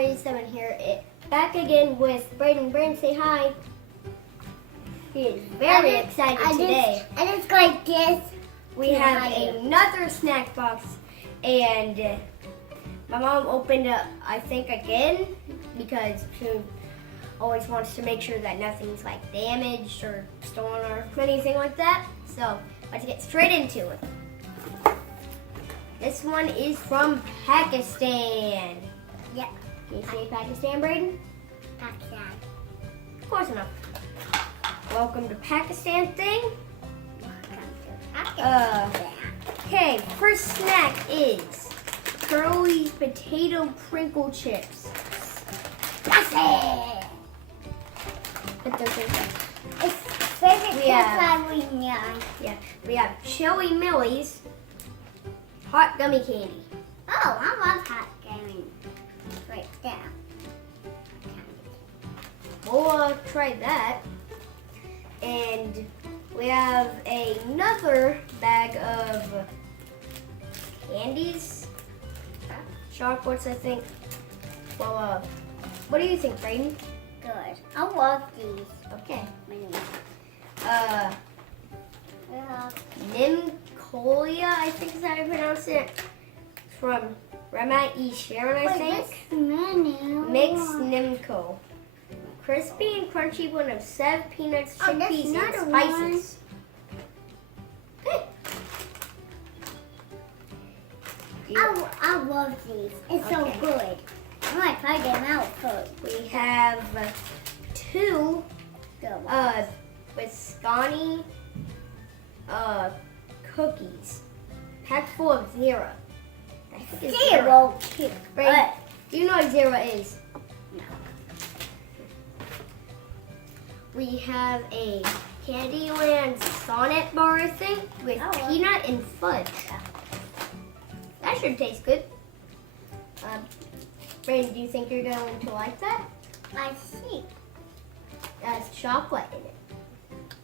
Star87 here, back again with Braden. Braden, say hi. He is very excited today. And it's like this. We have another snack box, and my mom opened it, I think, again, because she always wants to make sure that nothing's like damaged or stolen or anything like that. So let's get straight into it. This one is from Pakistan. Yeah. Can you say Pakistan, Braden? Pakistan. Of course enough. Welcome to Pakistan thing. Okay, first snack is curly potato crinkle chips. That's it. Put those in there. It's favorite Yeah. Yeah. We have Chili Millies hot gummy candy. Oh, I love hot candy. Right there. We'll try that. And we have another bag of candies, chocolates, I think. Well, what do you think, Braden? Good. I love these. Okay. Yeah. Nimcolia, I think is how you pronounce it. From Rema E. Sharon, I think. Mixed Nimco. Crispy and crunchy blend of 7 peanuts, Oh, that's chickpeas, and another spices. Good. I love these. It's so Okay. good. I might try them out first. We have 2 Good. Biscotti cookies, packed full of Zero. I think it's Zero. Right? Do you know what Zero is? No. We have a Candyland Sonnet bar, I think, with Oh, wow. peanut and fudge. That should taste good. Braden, do you think you're going to like that? I think. There's chocolate in it.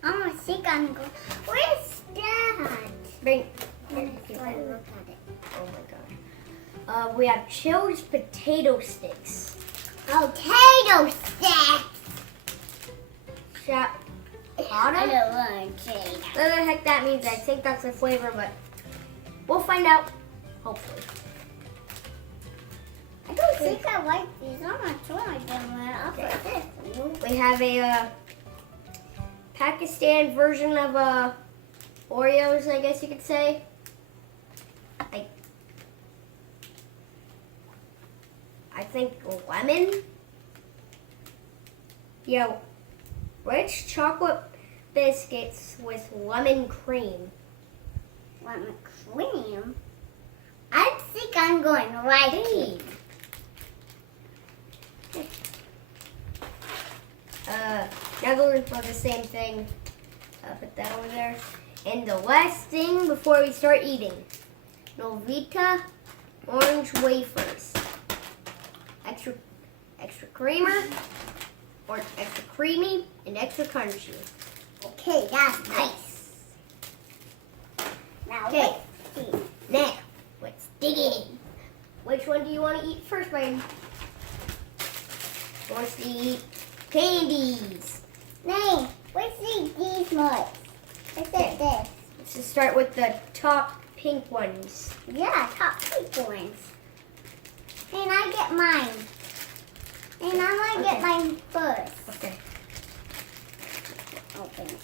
I think I'm going. Where's that? Braden, Let's go and look at it. oh my god. We have Chill's potato sticks. Potato sticks. Chop. I don't want potato. What the heck that means? I think that's the flavor, but we'll find out. Hopefully. I don't think I like these. I'm not sure I them. I'll Okay. put this. We have a Pakistan version of Oreos, I guess you could say. I think lemon. Yo, rich chocolate biscuits with lemon cream. Lemon cream. I think I'm going to like it. Another for the same thing. Put that over there. And the last thing before we start eating, Novita orange wafers. Extra creamer, or extra creamy, and extra crunchy. Okay, that's nice. Now Okay. let's see. Now, let's dig in. Which one do you want to eat first, Braden? Wants to eat candies. Nay, let's see these much. Let's Okay. at this. Let's just start with the top pink ones. Yeah, top pink ones. And I get mine. And I want to get Okay. mine first. Okay. Open it.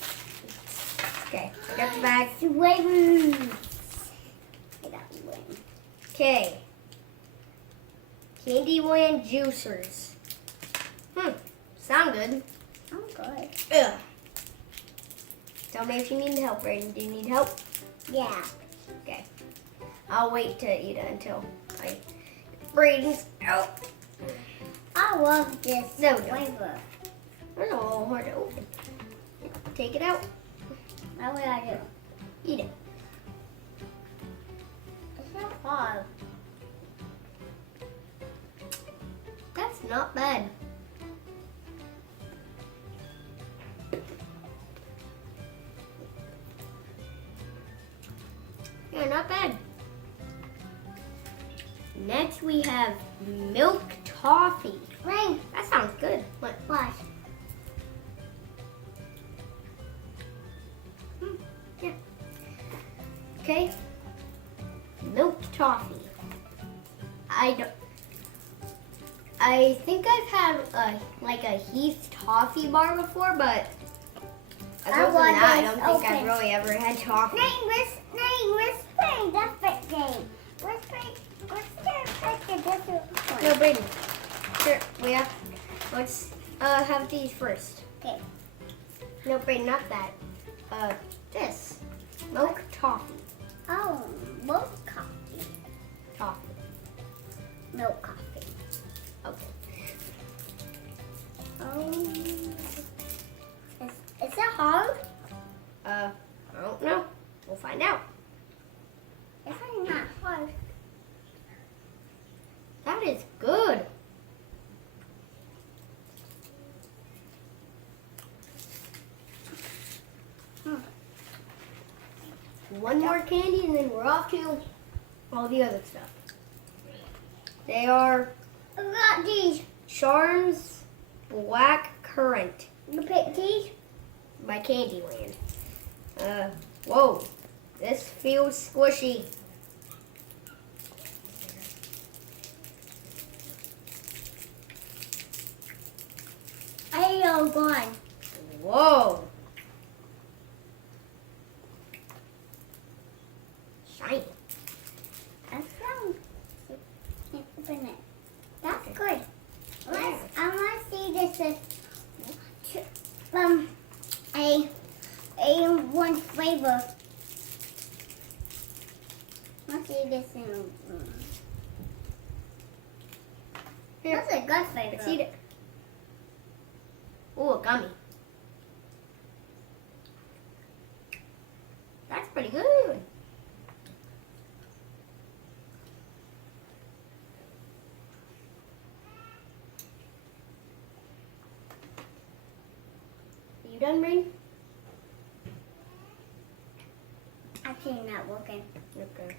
Okay. I got the bag. Swims. I got one. Okay. Candyland juicers. Sound good. I'm good. Ugh. Tell me if you need help, Braden. Do you need help? Yeah. Okay. I'll wait to eat it until Braden's out. I love this There we go. flavor. It's a little hard to open. Take it out. How would I do? Eat it. It's not hard. That's not bad. Yeah, not bad. Next we have milk toffee. Rain, That sounds good. What? watch. Okay. Milk toffee. I think I've had like a Heath toffee bar before, but other than want that, I this don't think I've open. really ever had toffee. Where's Spring? That's the game. Where's Spring? Where's the No, Brayden. Sure, let's have these first. Okay. No, Brayden, not that. This. Milk toffee. Oh, milk coffee. Toffee. Milk coffee. Okay. Is it hard? I don't know. We'll find out. It's really not hard. That is good. One more candy and then we're off to all the other stuff. They are I got these. Charms Black Currant You pick these? by Candyland. Whoa. This feels squishy. I are gone. Whoa. Shiny. That's wrong. Can't open it. That's Okay. good. I want to see this as a one flavor. I want to see this in. Here. That's a good flavor. Let's eat it. Ooh, a gummy. That's pretty good. You done, Rain? Actually, not working. Okay.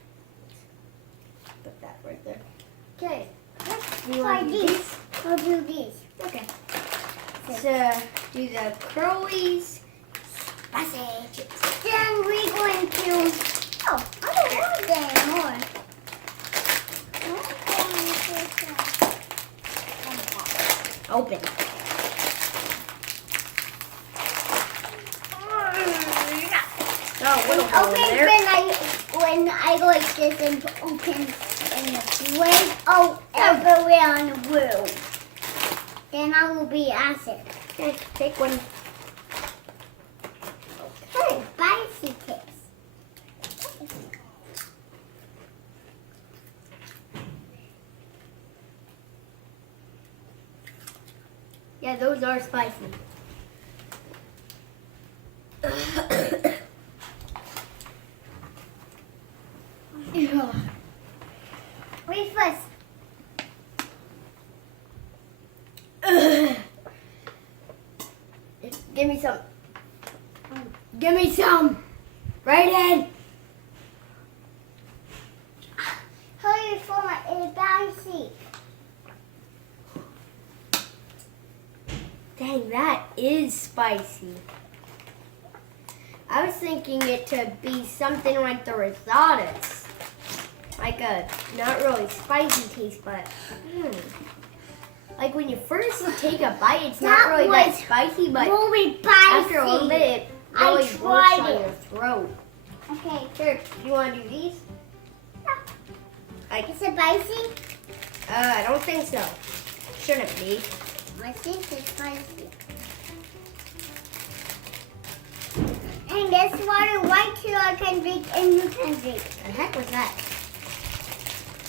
Put that right there. Okay. Do you Try want to do these. I'll do these. Okay. Let's do the Curly's spicy chips. Then we're going to. Oh, I don't want that anymore. Open. Oh, little hole Open there. when I go like this and open in the way. Oh, everywhere on the room. Then I will be acid. Okay, take one. Okay, spicy tips. Yeah, those are spicy. Wait first. Give me some. Give me some. Right in. Hurry for a spicy. Dang, that is spicy. I was thinking it to be something like the Rosadas. Like a not really spicy taste, but like when you first take a bite, it's not That really that was spicy, but Really spicy. after a little bit, it I really works tried on it. your throat. Okay. Here, you want to do these? Is it spicy? I don't think so. Shouldn't be. I think it's spicy. And this water right here I can drink and you can drink. The heck was that?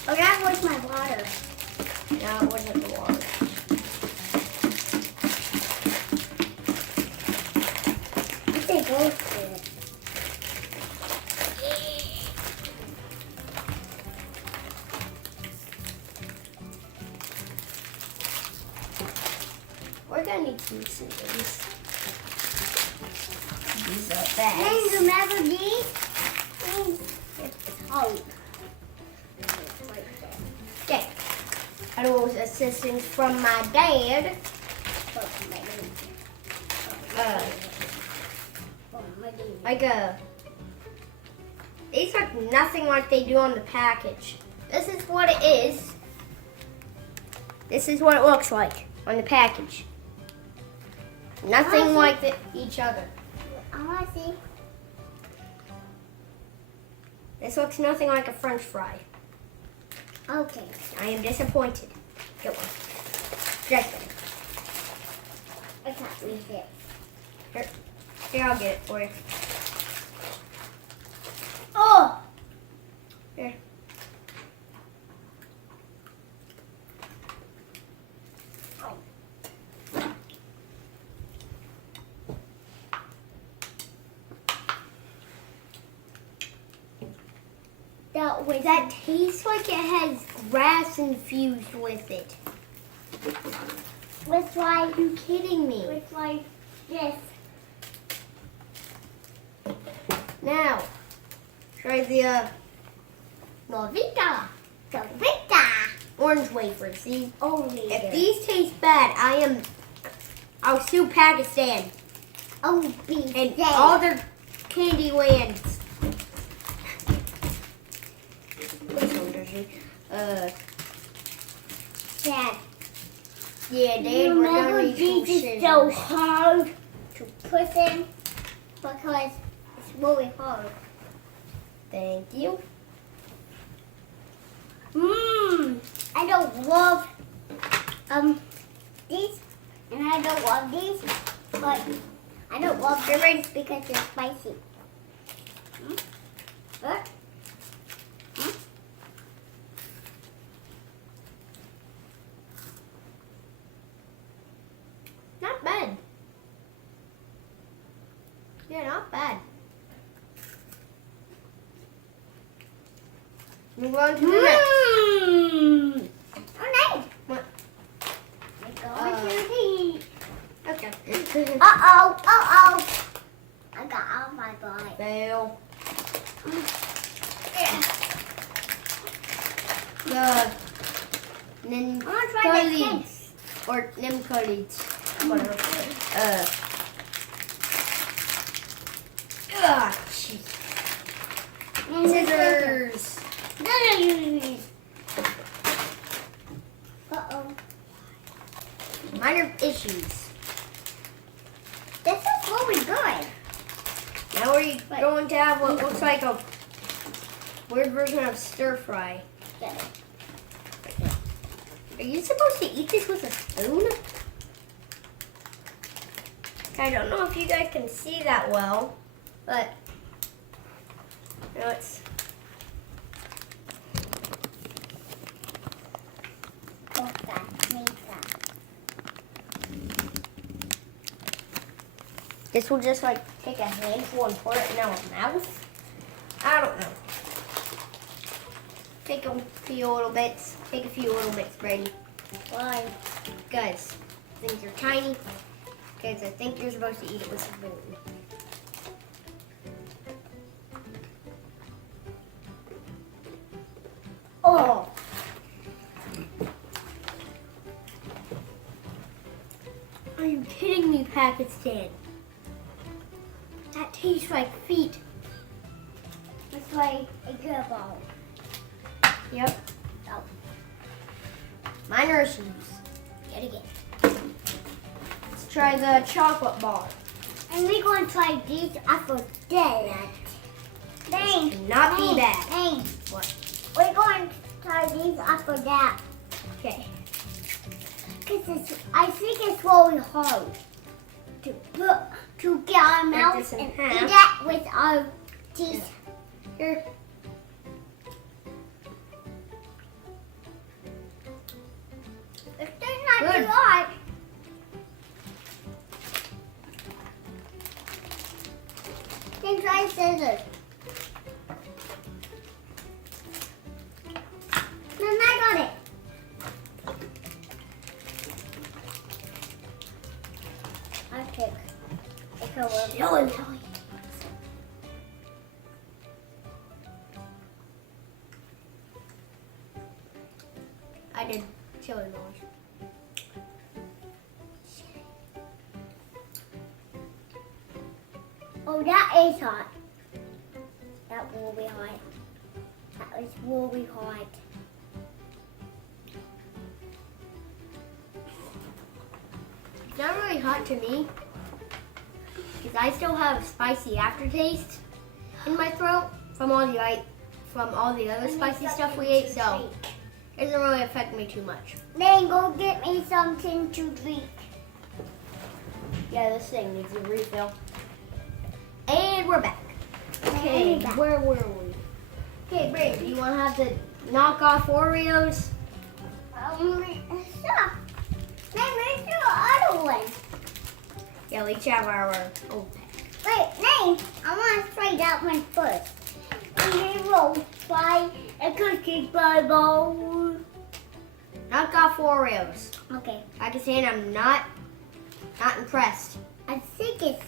Oh, that was my water. No, it wasn't the water. I say go to it. We're gonna need some scissors. These are And bags. remember these? It's hard. Okay. little assistance from my dad. These look nothing like they do on the package. This is what it is. This is what it looks like on the package. Nothing like each other. I want to see. This looks nothing like a French fry. Okay. I am disappointed. Get one. Just it. I can't read it. Here, I'll get it for you. Oh! Here. That tastes like it has grass infused with it. Which like, Are you kidding me? which like this. Now, try the Novita The Vita. orange wafers. See, Only if these taste bad, I'll sue Pakistan and all their candy lands. Dad. Yeah, Dad, we're Remember gonna need some these is scissors. so hard to put in because it's really hard. Thank you. I don't love these, and I don't love these, but I don't love this because they're spicy. What? Not bad. Yeah, not bad. Move on to the next. Oh, nice. What? We're Okay. Uh-oh, uh-oh. I got out my body. Fail. Yeah. Then I want to try that Khalid. cake. Or Nim Khalid's. Whatever. Jeez. Scissors. Uh-oh. Minor issues. This is really good. Now we're going to have what looks like a weird version of stir fry. Are you supposed to eat this with a spoon? I don't know if you guys can see that well, but you know, it's this will just like take a handful and put it in our mouth. I don't know. Take a few little bits. Take a few little bits, Brady. Why? Guys, things are tiny. Because I think you're supposed to eat it with a spoon. Oh. Are you kidding me, Pakistan? That tastes like feet. It's like a good ball. Yep. Oh. Minor issues. Yet again. Let's try the chocolate bar. And we're going to try these after that. Dang. This cannot be bad. Dang. What? We're going to try these after that. Okay. Because I think it's really hard to get our mouth this in and half. eat that with our teeth. Here. If they're not Good. too hard. Then try scissors. Then I got it. I pick. It's a little jelly. I did. chili noise. Oh, that is hot. That will be hot. That is really hot. It's not really hot to me because I still have spicy aftertaste in my throat from all the other spicy stuff we ate, so it doesn't really affect me too much. Then go get me something to drink. Yeah, this thing needs a refill. And we're back. Okay, We're back. where were we? Okay, Brady, do you want to have the knockoff Oreos? Stop. Then where's the other one? Yeah, we each have our own pack. Wait, Nate, I want to try that one first. And then we'll try a cookie bubble. Knockoff Oreos. Okay, I can say I'm not impressed. I think it's.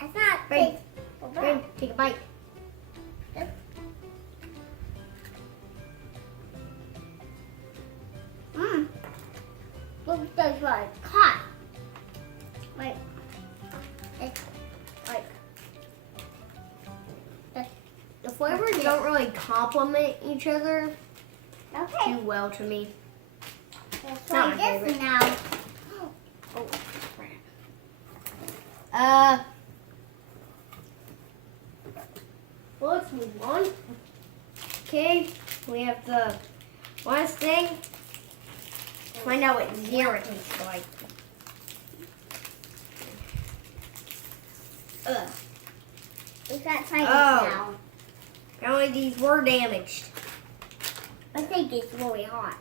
It's not Brady, big. Brady, take a bite. Looks like hot. Wait. It's like. The flavors don't really complement each other Okay. too well to me. Let's Not try my this favorite. now. Well, let's move on. Okay, we have the last thing. Find out what zero tastes like. Ugh. We got try Oh. this now. Apparently these were damaged. I think it's really hot.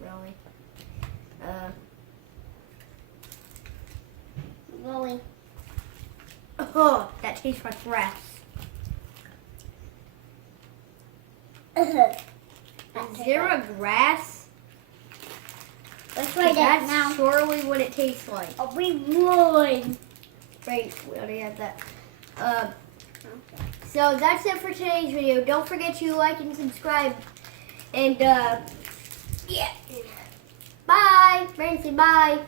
Really? Really? Oh, that tastes like breath. Zero grass? Let's try that That's now. surely what it tastes like. Oh, we won. Right, we already have that. So that's it for today's video. Don't forget to like and subscribe. And yeah. Bye. Friends, say bye.